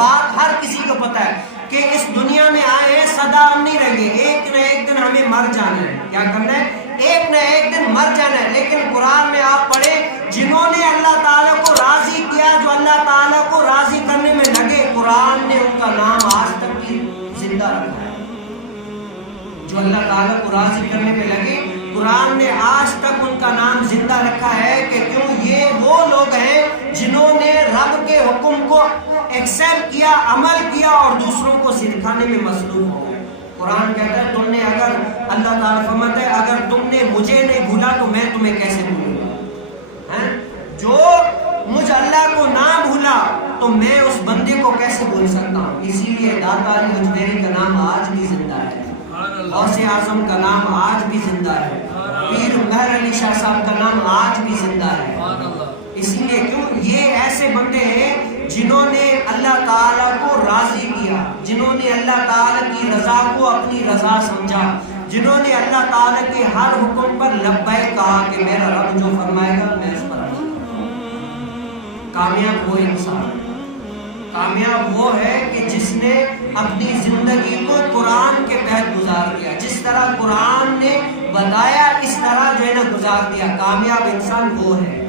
بات ہر کسی کو پتہ ہے کہ اس دنیا میں آئے ہیں سدا ہم نہیں رہیں گے، ایک نہ ایک دن ہمیں مر جانا ہے۔ کیا کرنا ہے؟ ایک نہ ایک دن مر جانا ہے۔ لیکن قرآن میں آپ پڑھیں جنہوں نے اللہ تعالیٰ کو راضی کیا، جو اللہ تعالیٰ کو راضی کرنے میں لگے، قرآن نے ان کا نام آج تک بھی زندہ رکھا ہے۔ جو اللہ تعالیٰ کو راضی کرنے میں لگے، قرآن نے آج تک ان کا نام زندہ رکھا ہے کہ کیوں؟ یہ وہ لوگ ہیں جنہوں نے رب کے حکم کو ایکسپٹ کیا، عمل کیا اور دوسروں کو سکھانے میں مصروف ہو گئے۔ قرآن کہتا ہے تم نے اگر اللہ تعالیٰ فرماتا ہے اگر تم نے مجھے نہیں بھولا تو میں تمہیں کیسے بھولوں گا؟ جو مجھ اللہ کو نہ بھولا تو میں اس بندے کو کیسے بھول سکتا ہوں؟ اسی لیے داتا علی اجمیری کا نام آج بھی زندہ ہے، غوث اعظم کا نام آج بھی زندہ ہے، پیر مہر علی شاہ صاحب کا نام آج بھی زندہ ہے۔ اسی لیے کیوں؟ یہ ایسے بندے ہیں جنہوں نے اللہ تعالیٰ کو راضی کیا، جنہوں نے اللہ تعالیٰ کی رضا کو اپنی رضا سمجھا، جنہوں نے اللہ تعالیٰ کے ہر حکم پر لبیک کہا کہ میرا رب جو فرمائے گا میں اس پر راضی ہوں۔ کامیاب وہ انسان، کامیاب وہ ہے کہ جس نے اپنی زندگی کو قرآن کے تحت گزار دیا، جس طرح قرآن نے بتایا اس طرح جو ہے نا گزار دیا۔ کامیاب انسان وہ ہے۔